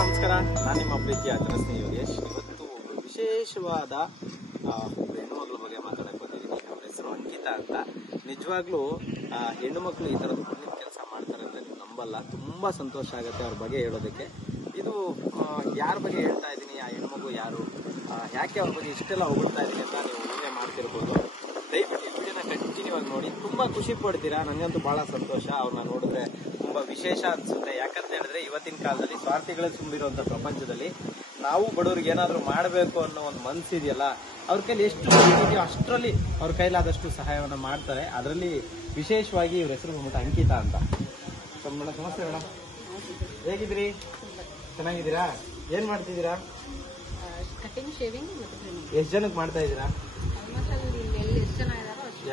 ನಮಸ್ಕಾರ, ನಾನು ನಿಮ್ಮ ಪ್ರೀತಿಯ ಸ್ನೇಹಿ ಯೋಗೇಶ್. ಇವತ್ತು ವಿಶೇಷವಾದ ಹೆಣ್ಣುಮಗಳ ಬಗ್ಗೆ ಮಾತಾಡಕ್ ಬಂದಿದ್ದೀನಿ. ಅವ್ರ ಹೆಸರು ಅಂಕಿತಾ ಅಂತ. ನಿಜವಾಗ್ಲೂ ಹೆಣ್ಣು ಮಕ್ಕಳು ಈ ತರದ ಪುಣ್ಯದ ಕೆಲಸ ಮಾಡ್ತಾರೆ ಅಂದ್ರೆ ನೀವು ನಂಬಲ್ಲ. ತುಂಬಾ ಸಂತೋಷ ಆಗುತ್ತೆ ಅವ್ರ ಬಗ್ಗೆ ಹೇಳೋದಕ್ಕೆ. ಇದು ಯಾರ ಬಗ್ಗೆ ಹೇಳ್ತಾ ಇದ್ದೀನಿ, ಆ ಹೆಣ್ಮಗು ಯಾರು, ಯಾಕೆ ಅವ್ರ ಬಗ್ಗೆ ಇಷ್ಟೆಲ್ಲ ಹೊಗಳ್ತಾ ಇದೀನಿ ಅಂತ ನೀವು ಊಹೆ ಮಾಡ್ತಿರ್ಬೋದು. ದಯವಿಟ್ಟು ಈ ವಿಡಿಯೋನ ಕಂಟಿನ್ಯೂ ಆಗಿ ನೋಡಿ, ತುಂಬಾ ಖುಷಿ ಪಡ್ತೀರಾ. ನನಗಂತೂ ಬಹಳ ಸಂತೋಷ. ಅವ್ರನ್ನ ನೋಡಿದ್ರೆ ತುಂಬಾ ವಿಶೇಷ ಅನ್ಸುತ್ತೆ. ಯಾಕಂತ ಹೇಳಿದ್ರೆ ಇವತ್ತಿನ ಕಾಲದಲ್ಲಿ ಸ್ವಾರ್ಥಿಗಳೇ ತುಂಬಿರುವಂತ ಪ್ರಪಂಚದಲ್ಲಿ ನಾವು ಬಡವರಿಗೆ ಏನಾದ್ರು ಮಾಡಬೇಕು ಅನ್ನೋ ಒಂದು ಮನಸ್ಸಿದೆಯಲ್ಲ, ಅವ್ರ ಕೈಲಿ ಎಷ್ಟು ಇದೆಯೋ ಅಷ್ಟರಲ್ಲಿ ಅವ್ರ ಕೈಲಾದಷ್ಟು ಸಹಾಯವನ್ನ ಮಾಡ್ತಾರೆ. ಅದರಲ್ಲಿ ವಿಶೇಷವಾಗಿ ಇವ್ರ ಹೆಸರು ಬಂದ್ಬಿಟ್ಟು ಅಂಕಿತಾ ಅಂತ. ಮೇಡಮ್ ನಮಸ್ತೆ ಮೇಡಮ್, ಹೇಗಿದ್ರಿ? ಚೆನ್ನಾಗಿದ್ದೀರಾ? ಏನ್ ಮಾಡ್ತಿದ್ದೀರಾ? ಎಷ್ಟು ಜನಕ್ಕೆ ಮಾಡ್ತಾ ಇದ್ದೀರಾ?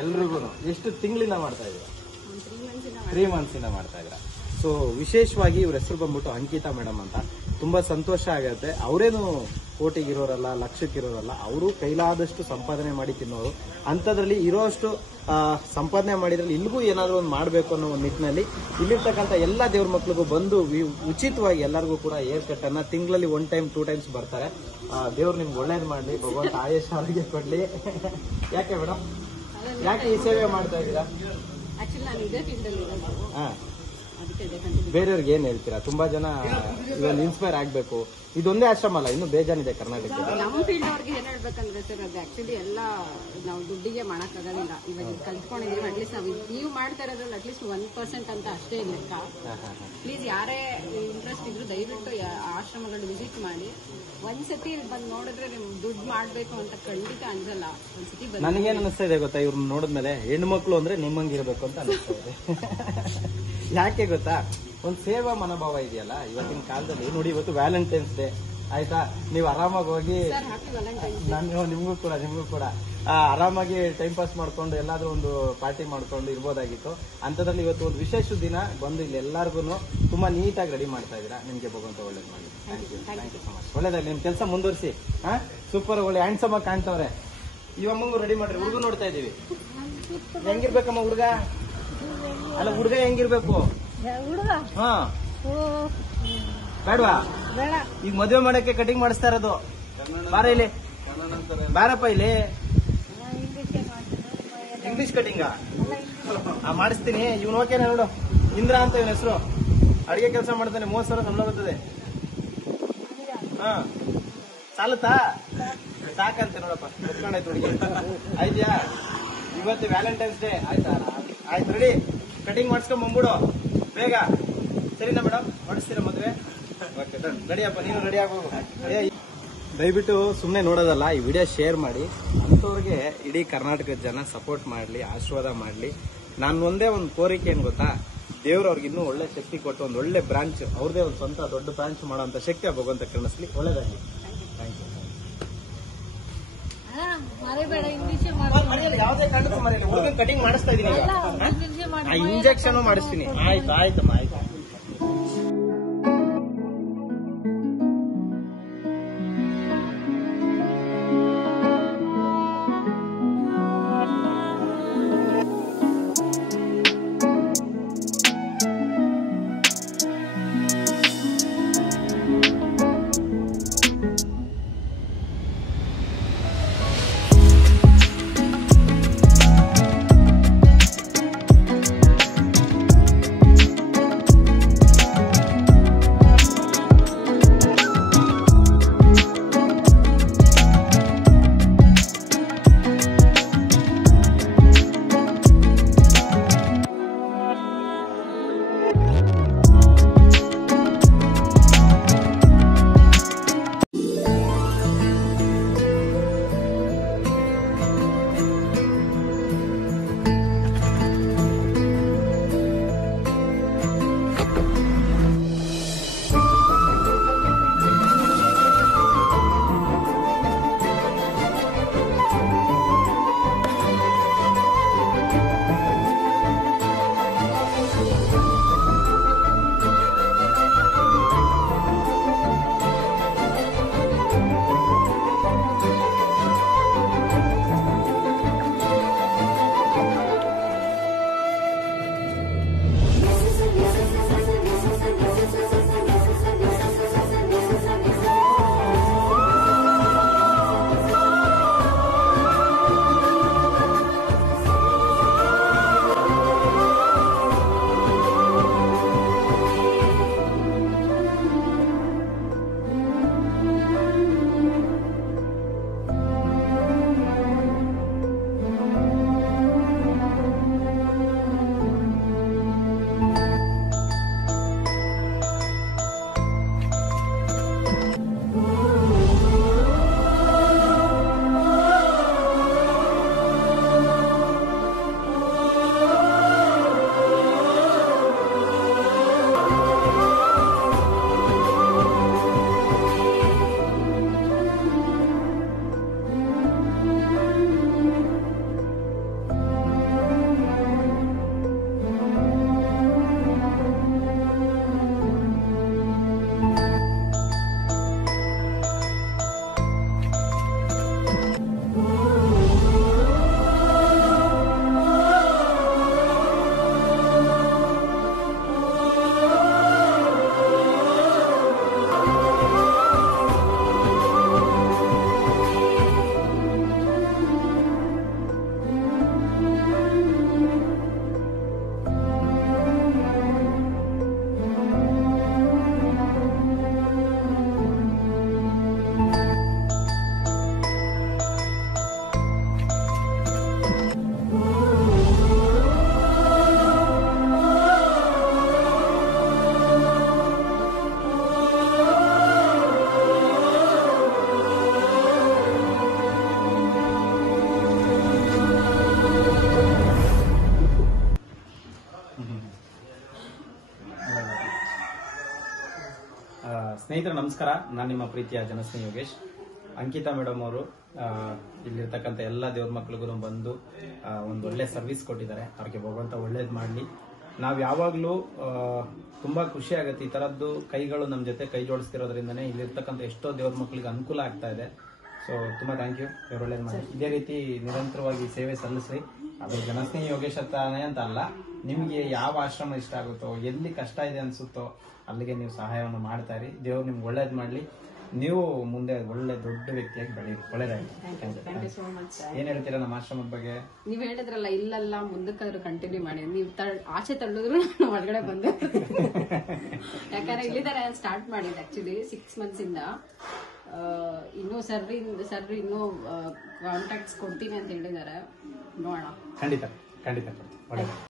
ಎಲ್ರಿಗೂ. ಎಷ್ಟು ತಿಂಗಳಿಂದ ಮಾಡ್ತಾ ಇದ್ದೀರಾ? 3 months ಇಂದ ಮಾಡ್ತಾ ಇದ್ದೀರಾ. ಸೊ ವಿಶೇಷವಾಗಿ ಇವ್ರ ಹೆಸರು ಬಂದ್ಬಿಟ್ಟು ಅಂಕಿತಾ ಮೇಡಮ್ ಅಂತ. ತುಂಬಾ ಸಂತೋಷ ಆಗತ್ತೆ. ಅವರೇನು ಕೋಟಿಗಿರೋರಲ್ಲ, ಲಕ್ಷಕ್ಕಿರೋರಲ್ಲ. ಅವರು ಕೈಲಾದಷ್ಟು ಸಂಪಾದನೆ ಮಾಡಿ ತಿನ್ನೋರು. ಅಂಥದ್ರಲ್ಲಿ ಇರೋಷ್ಟು ಸಂಪಾದನೆ ಮಾಡಿದ್ರಲ್ಲಿ ಇಲ್ಲಿಗೂ ಏನಾದ್ರು ಒಂದು ಮಾಡಬೇಕು ಅನ್ನೋ ಒಂದು ನಿಟ್ಟಿನಲ್ಲಿ ಇಲ್ಲಿರ್ತಕ್ಕಂಥ ಎಲ್ಲ ದೇವ್ರ ಮಕ್ಳಿಗೂ ಬಂದು ಉಚಿತವಾಗಿ ಎಲ್ಲರಿಗೂ ಕೂಡ ಏರ್ ಕಟ್ ಅನ್ನ ತಿಂಗಳಲ್ಲಿ 1 time 2 times ಬರ್ತಾರೆ. ದೇವ್ರು ನಿಮ್ಗೆ ಒಳ್ಳೇದು ಮಾಡಲಿ, ಭಗವಂತ ಆಯುಷ್ ಆರೋಗ್ಯ ಕೊಡ್ಲಿ. ಯಾಕೆ ಮೇಡಮ್, ಯಾಕೆ ಈ ಸೇವೆ ಮಾಡ್ತಾ ಇದ್ದೀರಾ? ಬೇರೆಯವ್ರಿಗೆ ಏನ್ ಹೇಳ್ತೀರಾ? ತುಂಬಾ ಜನ ಇವಾಗ ಇನ್ಸ್ಪೈರ್ ಆಗ್ಬೇಕು. ಇದೊಂದೇ ಆಶ್ರಮ ಅಲ್ಲ, ಇನ್ನು ಬೇಜಾನಿದೆ ಕರ್ನಾಟಕದಲ್ಲಿ. ನಮ್ಮ ಫೀಲ್ಡ್ ಅವ್ರಿಗೆ ಏನ್ ಹೇಳ್ಬೇಕಂದ್ರೆ ಸರ್, ಅದು ಆಕ್ಚುಲಿ ಎಲ್ಲ ನಾವು ದುಡ್ಡಿಗೆ ಮಾಡಕ್ ಆಗೋದಿಲ್ಲ. ಇವಾಗ ಕಲ್ತ್ಕೊಂಡಿದೀವಿ. ಅಟ್ಲೀಸ್ಟ್ ನೀವು ಮಾಡ್ತಾ ಇರೋದ್ರಲ್ಲಿ ಅಟ್ಲೀಸ್ಟ್ 1% ಅಂತ ಅಷ್ಟೇ ಲೆಕ್ಕ. ಪ್ಲೀಸ್ ಯಾರೇ ಇಂಟ್ರೆಸ್ಟ್ ಇದ್ರು ದಯವಿಟ್ಟು ಆಶ್ರಮಗಳು ವಿಸಿಟ್ ಮಾಡಿ. ಒಂದ್ಸತಿ ಬಂದು ನೋಡಿದ್ರೆ ನಿಮ್ ದುಡ್ಡು ಮಾಡ್ಬೇಕು ಅಂತ ಖಂಡಿತ ಅನ್ಸಲ್ಲ. ಒಂದ್ಸತಿ ನನಗೇನ್ ಅನಿಸ್ತಾ ಇದೆ ಗೊತ್ತಾ, ಇವ್ರನ್ನ ನೋಡಿದ್ಮೇಲೆ ಹೆಣ್ಮಕ್ಳು ಅಂದ್ರೆ ನಿಮ್ಮಂಗಿರ್ಬೇಕು ಅಂತ ಅನಿಸ್ತಾ ಇದೆ. ಯಾಕೆ ಗೊತ್ತಾ, ಒಂದ್ ಸೇವಾ ಮನೋಭಾವ ಇದೆಯಲ್ಲ ಇವತ್ತಿನ ಕಾಲದಲ್ಲಿ. ನೋಡಿ, ಇವತ್ತು ವ್ಯಾಲೆಂಟೈನ್ಸ್ ಡೇ ಆಯ್ತಾ, ನೀವು ಆರಾಮಾಗಿ ಹೋಗಿ, ನಾನು ನಿಮ್ಗೂ ಕೂಡ ಆರಾಮಾಗಿ ಟೈಮ್ ಪಾಸ್ ಮಾಡ್ಕೊಂಡು ಎಲ್ಲಾದ್ರೂ ಒಂದು ಪಾರ್ಟಿ ಮಾಡ್ಕೊಂಡು ಇರ್ಬೋದಾಗಿತ್ತು. ಅಂತದ್ರಲ್ಲಿ ಇವತ್ತು ಒಂದು ವಿಶೇಷ ದಿನ ಬಂದು ಇಲ್ಲಿ ಎಲ್ಲಾರ್ಗು ತುಂಬಾ ನೀಟಾಗಿ ರೆಡಿ ಮಾಡ್ತಾ ಇದ್ದೀರಾ. ನಿಮ್ಗೆ ಭಗವಂತ ಒಳ್ಳೇದು ಮಾಡಿ. Thank you so much. ಒಳ್ಳೇದಾಗಿ ನಿಮ್ ಕೆಲಸ ಮುಂದುವರಿಸಿ. ಸೂಪರ್, ಒಳ್ಳೆ ಹ್ಯಾಂಡ್ಸಮ್ ಆಗಿ ಕಾಣ್ತವ್ರೆ. ಇವಮ್ಮಂಗೂ ರೆಡಿ ಮಾಡ್ರಿ. ಹುಡುಗ ನೋಡ್ತಾ ಇದೀವಿ. ಹೆಂಗಿರ್ಬೇಕಮ್ಮ ಹುಡುಗ? ಅಲ್ಲ, ಹುಡುಗ ಹೆಂಗಿರ್ಬೇಕು? ಹಾ, ಬೇಡವಾ? ಈಗ ಮದುವೆ ಮಾಡಕ್ಕೆ ಕಟಿಂಗ್ ಮಾಡಿಸ್ತಾ ಇರೋದು. ಬಾರ ಇಲ್ಲಿ, ಬಾರಪ್ಪ ಇಲ್ಲಿ. ಇಂಗ್ಲಿಷ್ ಕಟಿಂಗ ಮಾಡಿಸ್ತೀನಿ. ಇವ್ನು ಓಕೆನಾ ನೋಡು, ಇಂದ್ರ ಅಂತ ಇವನ ಹೆಸರು. ಅಡಿಗೆ ಕೆಲಸ ಮಾಡ್ತಾನೆ, 30,000 ಸಂಬಳ ಬರ್ತದೆ. ಹಾ, ಸಾಲುತ್ತಾ? ಸಾಕಂತೆ ನೋಡಪ್ಪ, ಕುತ್ಕೊಂಡಾಯ್ತು ಹುಡುಗಿ. ಆಯ್ತಾ? ಇವತ್ತು ವ್ಯಾಲೆಂಟೈನ್ಸ್ ಡೇ ಆಯ್ತಾ? ಆಯ್ತು, ರೆಡಿ. ಕಟಿಂಗ್ ಮಾಡಿಸ್ಕೊಂಡ್ ಬಂದ್ಬಿಡು ಬೇಗ. ಸರಿನಾ ಮೇಡಮ್? ಮಾಡಿಸ್ತೀರಾ ಮದುವೆ? ಓಕೆ, ರೆಡಿಯಪ್ಪ, ನೀನು ರೆಡಿ ಆಗೋದು. ದಯವಿಟ್ಟು ಸುಮ್ಮನೆ ನೋಡೋದಲ್ಲ, ಈ ವಿಡಿಯೋ ಶೇರ್ ಮಾಡಿ. ಅಂಥವ್ರಿಗೆ ಇಡೀ ಕರ್ನಾಟಕದ ಜನ ಸಪೋರ್ಟ್ ಮಾಡಲಿ, ಆಶೀರ್ವಾದ ಮಾಡಲಿ. ನಾನು ಒಂದೇ ಒಂದು ಕೋರಿಕೆ ಏನ್ ಗೊತ್ತಾ, ದೇವ್ರು ಅವ್ರಿಗೆ ಇನ್ನೂ ಒಳ್ಳೆ ಶಕ್ತಿ ಕೊಟ್ಟು ಒಂದು ಒಳ್ಳೆ ಬ್ರಾಂಚ್, ಅವ್ರದೇ ಒಂದು ಸ್ವಂತ ದೊಡ್ಡ ಬ್ರಾಂಚ್ ಮಾಡೋಂಥ ಶಕ್ತಿ ಭಗವಂತ ಕರುಣಿಸ್ಲಿ. ಒಳ್ಳೇದಾಗಲಿ. Thank you. ಯಾವುದೇ ಕಾರಣಕ್ಕೂ ಮರೆಯಲ್ಲ. ಹುಡುಗನ್ ಕಟಿಂಗ್ ಮಾಡಿಸ್ತಾ ಇದೀನಿ, ಇಂಜೆಕ್ಷನ್ ಮಾಡಿಸ್ತೀನಿ. ಆಯ್ತು ಆಯ್ತಮ್ಮ, ಆಯ್ತು. ಸ್ನೇಹಿತರೆ ನಮಸ್ಕಾರ, ನಾನು ನಿಮ್ಮ ಪ್ರೀತಿಯ ಜನಸ್ನೇಹಿ ಯೋಗೇಶ್. ಅಂಕಿತಾ ಮೇಡಮ್ ಅವರು ಇಲ್ಲಿರ್ತಕ್ಕಂಥ ಎಲ್ಲ ದೇವ್ರ ಮಕ್ಳಿಗೂ ಬಂದು ಒಂದು ಒಳ್ಳೆ ಸರ್ವಿಸ್ ಕೊಟ್ಟಿದ್ದಾರೆ. ಅವ್ರಿಗೆ ಭಗವಂತ ಒಳ್ಳೇದು ಮಾಡಲಿ. ನಾವು ಯಾವಾಗಲೂ ತುಂಬಾ ಖುಷಿ ಆಗುತ್ತೆ ಈ ತರದ್ದು ಕೈಗಳು ನಮ್ಮ ಜೊತೆ ಕೈ ಜೋಡಿಸ್ತಿರೋದ್ರಿಂದನೇ ಇಲ್ಲಿರ್ತಕ್ಕಂಥ ಎಷ್ಟೋ ದೇವ್ರ ಮಕ್ಳಿಗೆ ಅನುಕೂಲ ಆಗ್ತಾ ಇದೆ. ಸೊ ತುಂಬಾ ಥ್ಯಾಂಕ್ ಯು, ದೇವ್ರ ಒಳ್ಳೇದು ಮಾಡಿ. ಇದೇ ರೀತಿ ನಿರಂತರವಾಗಿ ಸೇವೆ ಸಲ್ಲಿಸಿ. ಅದು ಜನಸ್ನೇಹಿ ಯೋಗೇಶ್ ತಾನೇ ಅಂತ ಅಲ್ಲ, ನಿಮಗೆ ಯಾವ ಆಶ್ರಮ ಇಷ್ಟ ಆಗುತ್ತೋ, ಎಲ್ಲಿ ಕಷ್ಟ ಇದೆ ಅನ್ಸುತ್ತೋ ಅಲ್ಲಿಗೆ ನೀವು ಸಹಾಯವನ್ನು ಮಾಡ್ತಾ ಇರಿ. ದೇವ್ರು ನಿಮ್ಗೆ ಒಳ್ಳೇದು ಮಾಡಲಿ. ನೀವು ಮುಂದೆ ಒಳ್ಳೆ ದೊಡ್ಡ ವ್ಯಕ್ತಿಯಾಗಿ ಬೆಳೀರಿ. ಒಳ್ಳೇದಾಗಿ. ಏನ್ ಹೇಳ್ತೀರಾ ನಮ್ಮ ಆಶ್ರಮದ ಬಗ್ಗೆ? ನೀವ್ ಹೇಳಿದ್ರಲ್ಲ, ಇಲ್ಲೆಲ್ಲ ಮುಂದಕ್ಕಾದ್ರೂ ಕಂಟಿನ್ಯೂ ಮಾಡಿ. ನೀವು ಆಚೆ ತಳ್ಳಿದ್ರು ನಾನು ಒಳಗಡೆ ಬಂದೆ. ಯಾಕಂದ್ರೆ ಇಲ್ಲಿದ್ದಾರೆ ಸ್ಟಾರ್ಟ್ ಮಾಡಿದ್ದು ಆಕ್ಚುಲಿ 6 months ಇಂದ. ಇನ್ನೂ ಸರ್ ಇನ್ನೂ ಕಾಂಟ್ಯಾಕ್ಟ್ಸ್ ಕೊಡ್ತೀನಿ ಅಂತ ಹೇಳಿದ್ದಾರೆ. ನೋಡೋಣ. ಖಂಡಿತ ಖಂಡಿತ. ಒಳ್ಳೆ